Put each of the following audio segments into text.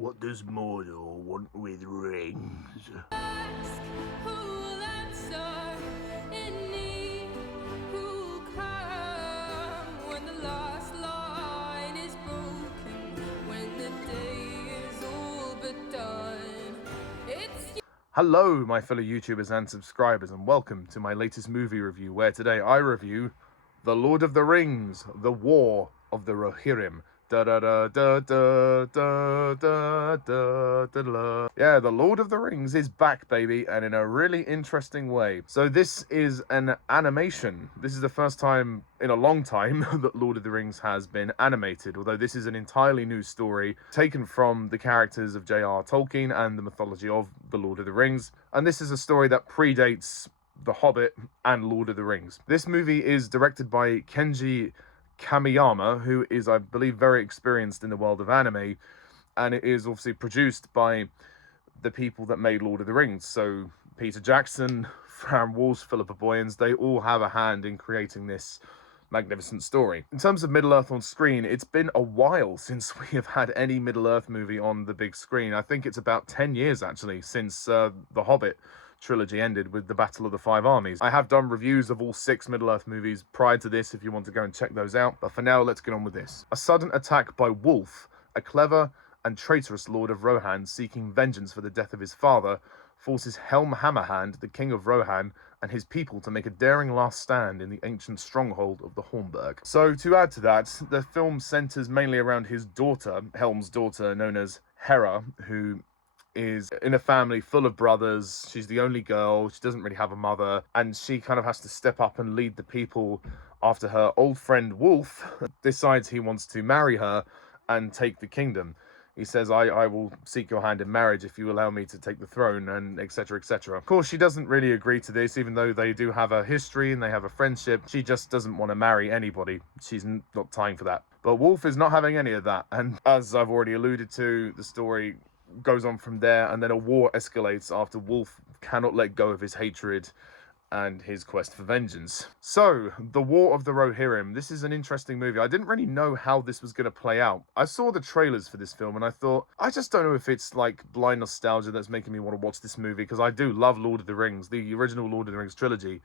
What does Mordor want with rings? Ask who'll answer in need, who'll come when the last line is broken, when the day is all but done. It's Hello, my fellow YouTubers and subscribers, and welcome to my latest movie review, where today I review The Lord of the Rings, The War of the Rohirrim. Da da da da da da da da da. Yeah, The Lord of the Rings is back, baby, and in a really interesting way. So this is an animation. This is the first time in a long time that Lord of the Rings has been animated, although this is an entirely new story taken from the characters of J.R. Tolkien and the mythology of The Lord of the Rings. And this is a story that predates The Hobbit and Lord of the Rings. This movie is directed by Kenji Kamiyama, who is, I believe, very experienced in the world of anime, and it is obviously produced by the people that made Lord of the Rings. So Peter Jackson, Fran, Walsh, Philippa, Boyens, they all have a hand in creating this magnificent story. In terms of Middle-earth on screen, it's been a while since we have had any Middle-earth movie on the big screen. I think it's about 10 years, actually, since The Hobbit trilogy ended with the Battle of the Five Armies. I have done reviews of all 6 Middle-earth movies prior to this if you want to go and check those out, but for now, let's get on with this. A sudden attack by Wolf, a clever and traitorous Lord of Rohan seeking vengeance for the death of his father, forces Helm Hammerhand, the King of Rohan, and his people to make a daring last stand in the ancient stronghold of the Hornburg. So, to add to that, the film centers mainly around his daughter, Helm's daughter, known as Hera, who is in a family full of brothers. She's the only girl, she doesn't really have a mother, and she kind of has to step up and lead the people after her old friend Wolf decides he wants to marry her and take the kingdom. He says, I will seek your hand in marriage if you allow me to take the throne, and etc, etc. Of course, she doesn't really agree to this, even though they do have a history and they have a friendship. She just doesn't want to marry anybody. She's not time for that. But Wolf is not having any of that, and as I've already alluded to, the story goes on from there, and then a war escalates after Wolf cannot let go of his hatred and his quest for vengeance. So, The War of the Rohirrim. This is an interesting movie. I didn't really know how this was going to play out. I saw the trailers for this film and I thought, I just don't know if it's like blind nostalgia that's making me want to watch this movie, because I do love Lord of the Rings, the original Lord of the Rings trilogy.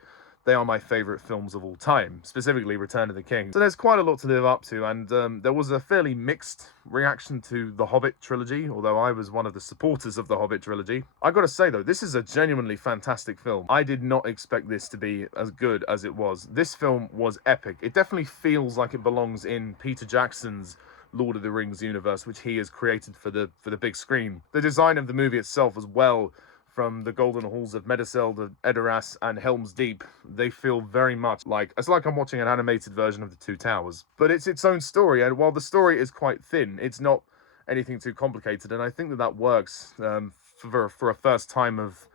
They are my favourite films of all time, specifically Return of the King. So there's quite a lot to live up to, and there was a fairly mixed reaction to the Hobbit trilogy, although I was one of the supporters of the Hobbit trilogy. I gotta say though, this is a genuinely fantastic film. I did not expect this to be as good as it was. This film was epic. It definitely feels like it belongs in Peter Jackson's Lord of the Rings universe, which he has created for the big screen. The design of the movie itself as well, from the Golden Halls of Medusel to Edoras and Helm's Deep, they feel very much like, it's like I'm watching an animated version of The Two Towers. But it's its own story, and while the story is quite thin, it's not anything too complicated, and I think that works for a first time of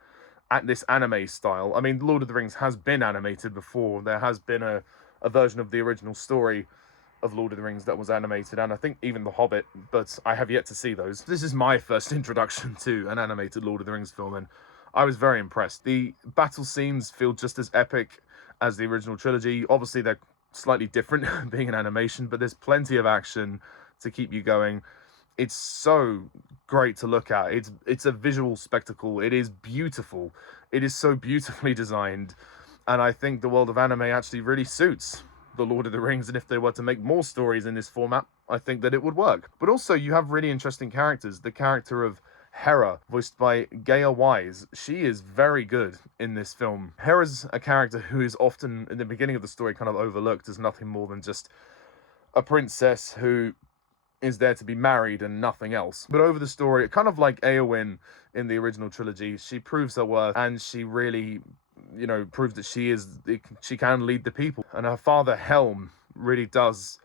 at this anime style. I mean, Lord of the Rings has been animated before. There has been a version of the original story of Lord of the Rings that was animated, and I think even The Hobbit, but I have yet to see those. This is my first introduction to an animated Lord of the Rings film, and I was very impressed. The battle scenes feel just as epic as the original trilogy. Obviously, they're slightly different being an animation, but there's plenty of action to keep you going. It's so great to look at. It's a visual spectacle. It is beautiful. It is so beautifully designed, and I think the world of anime actually really suits The Lord of the Rings, and if they were to make more stories in this format, I think that it would work. But also, you have really interesting characters. The character of Hera, voiced by Gaia Wise, she is very good in this film. Hera's a character who is often, in the beginning of the story, kind of overlooked as nothing more than just a princess who is there to be married and nothing else. But over the story, kind of like Eowyn in the original trilogy, she proves her worth, and she really, you know, proves that she can lead the people. And her father Helm really does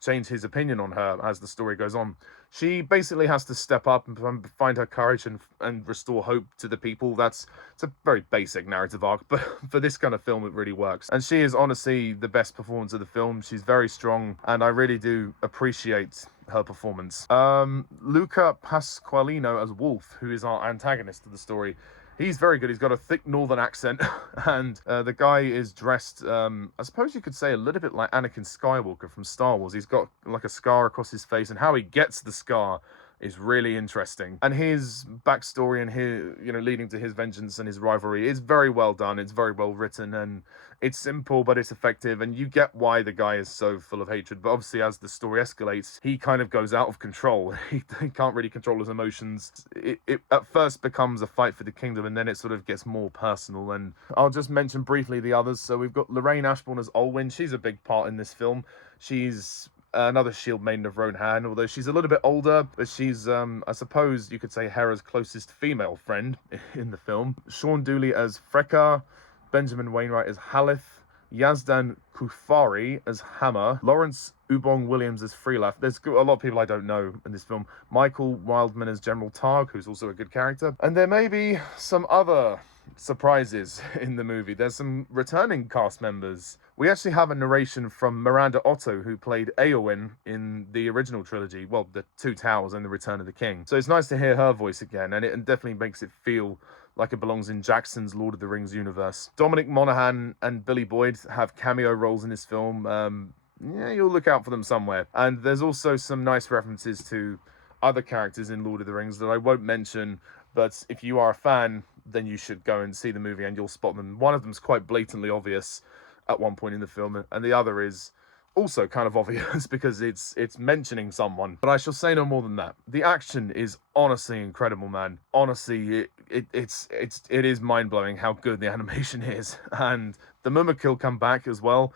change his opinion on her as the story goes on. She basically has to step up and find her courage and restore hope to the people. It's a very basic narrative arc, but for this kind of film, it really works. And she is honestly the best performance of the film. She's very strong, and I really do appreciate her performance. Luca Pasqualino as Wolf, who is our antagonist of the story, he's very good. He's got a thick northern accent, and the guy is dressed, I suppose you could say, a little bit like Anakin Skywalker from Star Wars. He's got like a scar across his face, and how he gets the scar is really interesting. And his backstory and his, leading to his vengeance and his rivalry is very well done. It's very well written, and it's simple, but it's effective. And you get why the guy is so full of hatred. But obviously, as the story escalates, he kind of goes out of control. He can't really control his emotions. It at first becomes a fight for the kingdom, and then it sort of gets more personal. And I'll just mention briefly the others. So we've got Lorraine Ashbourne as Olwyn. She's a big part in this film. She's another shield maiden of Rohan, although she's a little bit older, but she's, I suppose you could say, Hera's closest female friend in the film. Shaun Dooley as Freka, Benjamin Wainwright as Halith, Yazdan Qafouri as Hammer, Laurence Ubong Williams as Freelaf. There's a lot of people I don't know in this film. Michael Wildman as General Targ, who's also a good character. And there may be some other surprises in the movie. There's some returning cast members. We actually have a narration from Miranda Otto, who played Eowyn in the original trilogy, well, The Two Towers and The Return of the King. So it's nice to hear her voice again, and it definitely makes it feel like it belongs in Jackson's Lord of the Rings universe. Dominic Monaghan and Billy Boyd have cameo roles in this film. Yeah, you'll look out for them somewhere. And there's also some nice references to other characters in Lord of the Rings that I won't mention, but if you are a fan, then you should go and see the movie and you'll spot them. One of them's quite blatantly obvious at one point in the film, and the other is also kind of obvious because it's mentioning someone. But I shall say no more than that. The action is honestly incredible, man. Honestly, it is mind-blowing how good the animation is. And the Mumakil come back as well.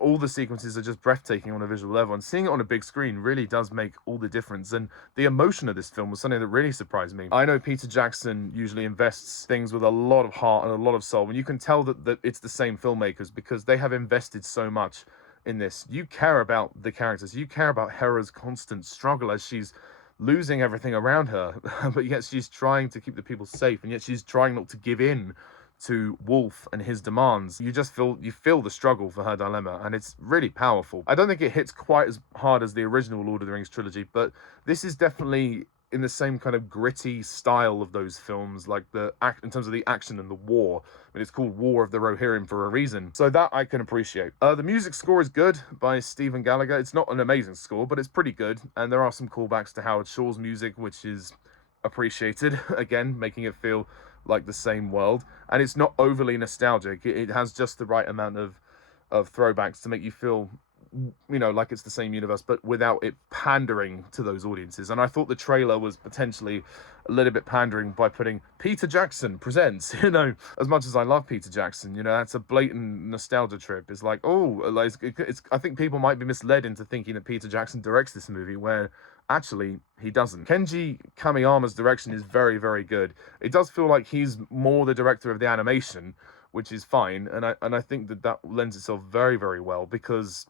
All the sequences are just breathtaking on a visual level, and seeing it on a big screen really does make all the difference. And the emotion of this film was something that really surprised me. I know Peter Jackson usually invests things with a lot of heart and a lot of soul, and you can tell that it's the same filmmakers because they have invested so much in this. You care about the characters, you care about Hera's constant struggle as she's losing everything around her, but yet she's trying to keep the people safe, and yet she's trying not to give in to Wolf and his demands. You feel the struggle for her dilemma, and it's really powerful. I don't think it hits quite as hard as the original Lord of the Rings trilogy, but this is definitely in the same kind of gritty style of those films, like in terms of the action and the war. I mean, it's called War of the Rohirrim for a reason, so that I can appreciate. The music score is good by Stephen Gallagher. It's not an amazing score, but it's pretty good, and there are some callbacks to Howard Shore's music, which is appreciated, again, making it feel like the same world. And it's not overly nostalgic. It has just the right amount of throwbacks to make you feel, like it's the same universe, but without it pandering to those audiences. And I thought the trailer was potentially a little bit pandering by putting Peter Jackson presents, as much as I love Peter Jackson, that's a blatant nostalgia trip. It's like, I think people might be misled into thinking that Peter Jackson directs this movie, where actually, he doesn't. Kenji Kamiyama's direction is very, very good. It does feel like he's more the director of the animation, which is fine, and I think that lends itself very, very well because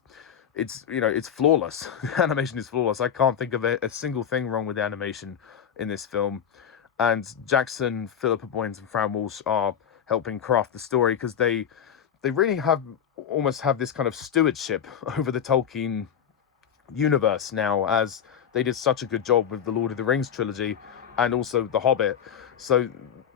it's flawless. The animation is flawless. I can't think of a single thing wrong with the animation in this film. And Jackson, Philippa, Boyens, and Fran Walsh are helping craft the story because they really almost have this kind of stewardship over the Tolkien universe now, as they did such a good job with the Lord of the Rings trilogy and also The Hobbit. So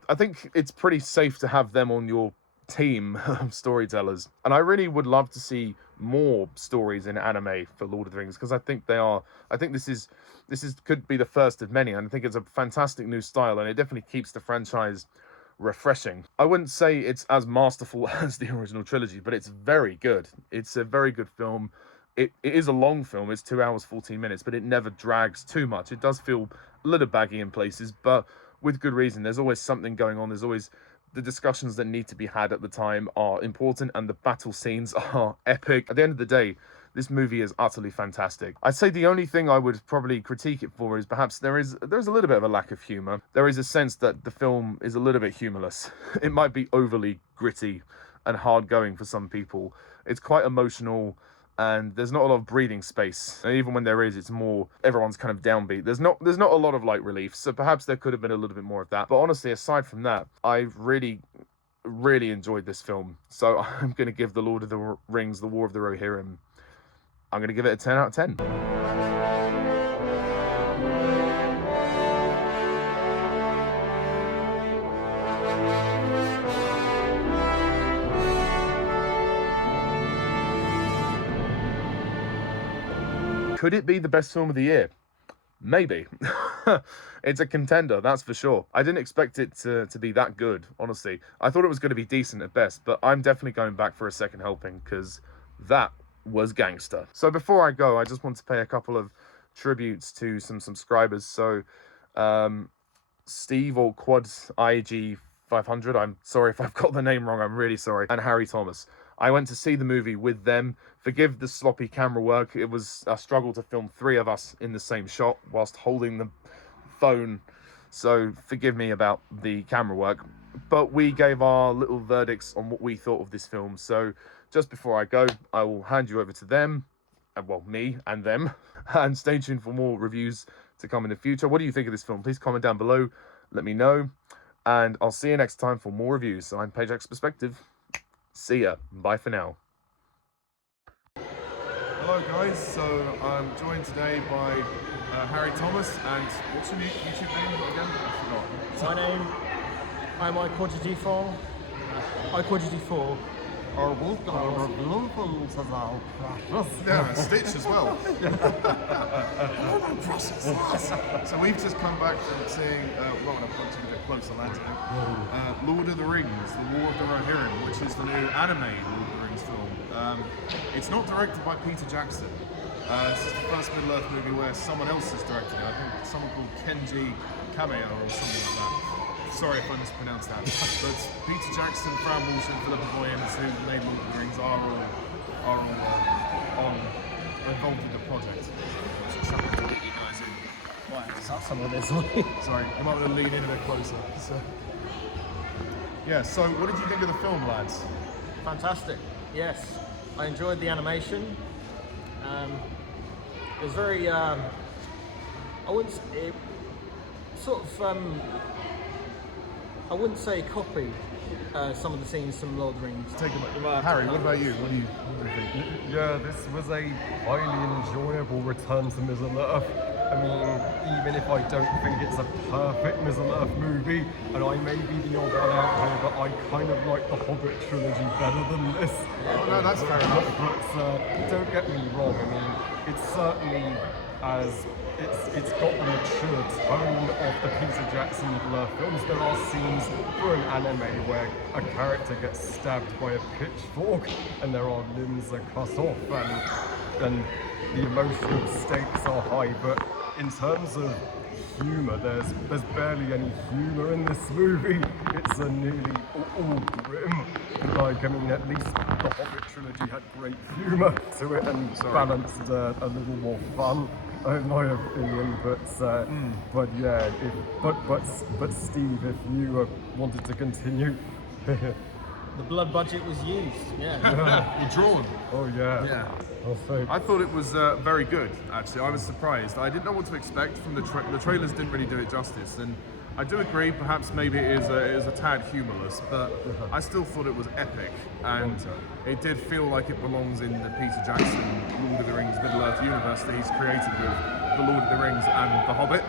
I think it's pretty safe to have them on your team of storytellers. And I really would love to see more stories in anime for Lord of the Rings, because I think this could be the first of many, and I think it's a fantastic new style, and it definitely keeps the franchise refreshing. I wouldn't say it's as masterful as the original trilogy, but it's very good. It's a very good film. It is a long film. It's 2 hours 14 minutes, but it never drags too much. It does feel a little baggy in places, but with good reason. There's always something going on. There's always the discussions that need to be had at the time are important, and the battle scenes are epic. At the end of the day, this movie is utterly fantastic. I'd say the only thing I would probably critique it for is perhaps there's a little bit of a lack of humor. There is a sense that the film is a little bit humorless. It might be overly gritty and hard going for some people. It's quite emotional, and there's not a lot of breathing space. And even when there is, it's more everyone's kind of downbeat. There's not a lot of light relief, so perhaps there could have been a little bit more of that. But honestly, aside from that, I really enjoyed this film. So I'm going to give The Lord of the Rings, The War of the Rohirrim, I'm going to give it a 10 out of 10. Could it be the best film of the year? Maybe. It's a contender, that's for sure. I didn't expect it to be that good, honestly. I thought it was going to be decent at best, but I'm definitely going back for a second helping because that was gangster. So before I go, I just want to pay a couple of tributes to some subscribers. So Steve, or Quads IG 500, I'm sorry if I've got the name wrong, I'm really sorry, and Harry Thomas. I went to see the movie with them. Forgive the sloppy camera work. It was a struggle to film 3 of us in the same shot whilst holding the phone. So forgive me about the camera work. But we gave our little verdicts on what we thought of this film. So just before I go, I will hand you over to them. Well, me and them. And stay tuned for more reviews to come in the future. What do you think of this film? Please comment down below. Let me know. And I'll see you next time for more reviews. So I'm Pajak's Perspective. See ya. Bye for now. Hello guys, so I'm joined today by Harry Thomas, and what's your YouTube name again? I forgot. My name, I'm iQuadity4. iQuadity4. Yeah, Stitch as well. So we've just come back from seeing, well, I'm punching a bit closer, lads, Lord of the Rings, The War of the Rohirrim, which is the new anime Lord of the Rings film. It's not directed by Peter Jackson. This is the first Middle-earth movie where someone else has directed it. I think someone called Kenji Kamiyama or something like that. Sorry if I mispronounced that. But Peter Jackson, Fran, Walsh and Philippa Boyens, who made Lord of the Rings, are all involved in the project. So to get you guys in. That's some of this. Sorry, I might want to lean in a bit closer. So, yeah, so what did you think of the film, lads? Fantastic. Yes, I enjoyed the animation. It was very, I wouldn't, it sort of, I wouldn't say copy some of the scenes from Lord of the Rings. Take a look. Harry, what about you? What do you think? Yeah, this was a highly enjoyable return to Middle-earth. I mean, even if I don't think it's a perfect Middle-earth movie, and I may be the odd one out here, but I kind of like the Hobbit trilogy better than this. Oh no, that's fair enough. But don't get me wrong, I mean, it's certainly as it's got the mature tone of the Peter Jackson Middle-earth films. There are scenes for an anime where a character gets stabbed by a pitchfork and there are limbs are cut off, and the emotional stakes are high. But in terms of humour, there's barely any humour in this movie. It's a nearly all grim. Like, I mean, at least the Hobbit trilogy had great humour to it and balanced a little more fun, in my opinion. But yeah, but Steve, if you wanted to continue. The blood budget was used, yeah. You're drawn. Oh yeah. Yeah. Also, I thought it was very good, actually. I was surprised. I didn't know what to expect from the trailers. Didn't really do it justice, and I do agree. Perhaps maybe it is a tad humorless, but I still thought it was epic, and it did feel like it belongs in the Peter Jackson Lord of the Rings Middle-earth universe that he's created with the Lord of the Rings and the Hobbit.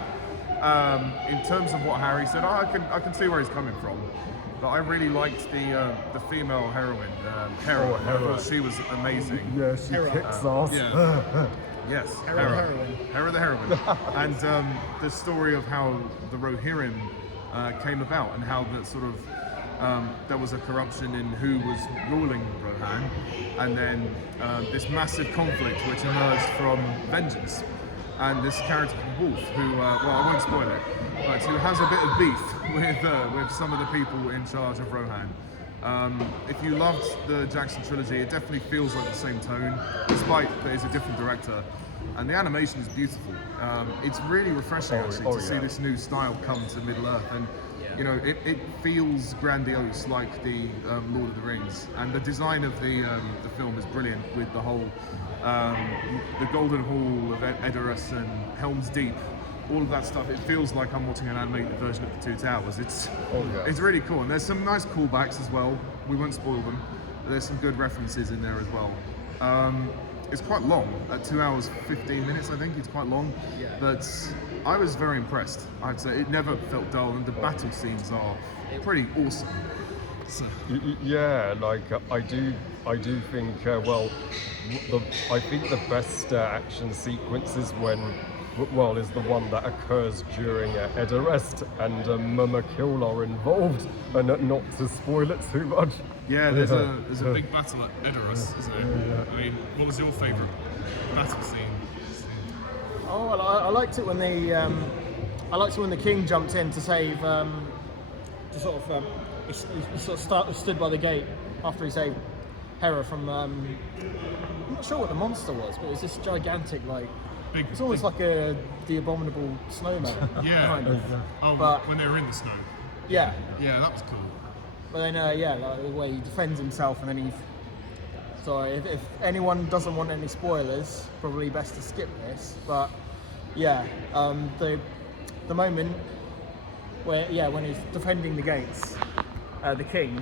In terms of what Harry said, I can see where he's coming from. But I really liked the female heroine, Hera. I thought she was amazing. yeah, she kicks ass. Yeah. Yes, Hera the heroine. And the story of how the Rohirrim came about and how that sort of there was a corruption in who was ruling Rohan, and then this massive conflict which emerged from vengeance. And this character Wolf, who, well, I won't spoil it, but who has a bit of beef with some of the people in charge of Rohan. If you loved the Jackson trilogy, it definitely feels like the same tone, despite that it's a different director. And the animation is beautiful. It's really refreshing actually to see this new style come to Middle-earth, and you know, it feels grandiose like the Lord of the Rings. And the design of the film is brilliant with the whole the Golden Hall of Edoras and Helm's Deep. All of that stuff, it feels like I'm watching an animated version of the Two Towers. It's really cool, and there's some nice callbacks as well. We won't spoil them. But there's some good references in there as well. It's quite long, at 2 hours 15 minutes, I think. It's quite long, but I was very impressed. I'd say it never felt dull, and the battle scenes are pretty awesome. So. Yeah, like I do think. Well, I think the best action sequence is when well, is the one that occurs during Edarest, and Mama Kill are involved, and not to spoil it too much. Yeah, there's a big battle at Edarest, isn't there? Yeah. I mean, what was your favourite battle scene? Oh, well, I liked it when the king jumped in to save, he sort of stood by the gate after he saved Hera from, I'm not sure what the monster was, but it was this gigantic, like, it's almost like the abominable snowman. Yeah. Kind of. Oh, But- when they were in the snow. Yeah. Yeah, that was cool. But then, like the way he defends himself, and then he. Sorry, if anyone doesn't want any spoilers, probably best to skip this. But yeah, the moment when he's defending the gates, the king,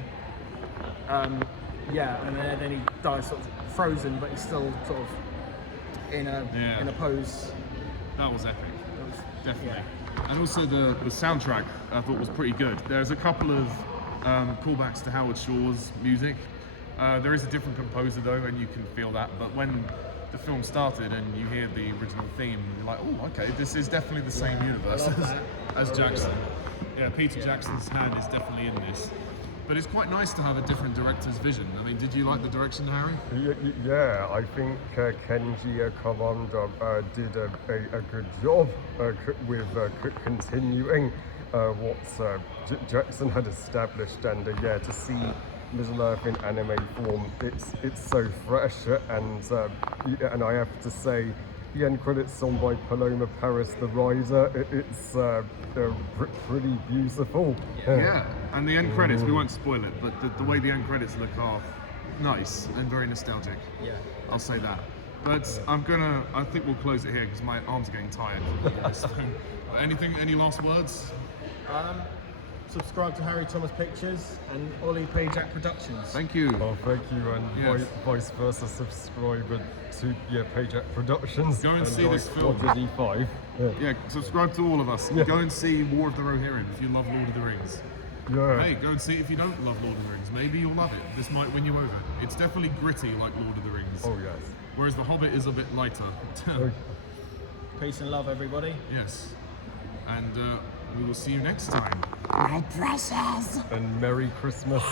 and then he dies sort of frozen, but he's still sort of in a pose. That was epic. Definitely. And also the soundtrack I thought was pretty good. There's a couple of callbacks to Howard Shore's music. There is a different composer though, and you can feel that. But when the film started and you hear the original theme, you're like, oh, okay, this is definitely the same universe as Jackson. Yeah, Peter Jackson's hand is definitely in this. But it's quite nice to have a different director's vision. I mean, did you like the direction, Harry? Yeah, I think Kenji Kamiyama did a good job with continuing what Jackson had established, and to see Middle Earth in anime form, it's so fresh, and I have to say, the end credits song by Paloma Paris, The Riser, it's pretty beautiful. Yeah, and the end credits, we won't spoil it, but the way the end credits look are nice and very nostalgic. Yeah. I'll say that. But I think we'll close it here because my arms are getting tired from all this. Any last words? Subscribe to Harry Thomas Pictures and Ollie Pajak Productions. Thank you. Oh, thank you, and Yes. vice versa, subscribe to Pajak Productions. Go and see this film. E5. Yeah, subscribe to all of us. Yeah. Go and see War of the Rohirrim if you love Lord of the Rings. Yeah. Hey, go and see it if you don't love Lord of the Rings. Maybe you'll love it. This might win you over. It's definitely gritty like Lord of the Rings. Oh yes. Whereas The Hobbit is a bit lighter. Peace and love, everybody. Yes. And we will see you next time. My precious. And Merry Christmas.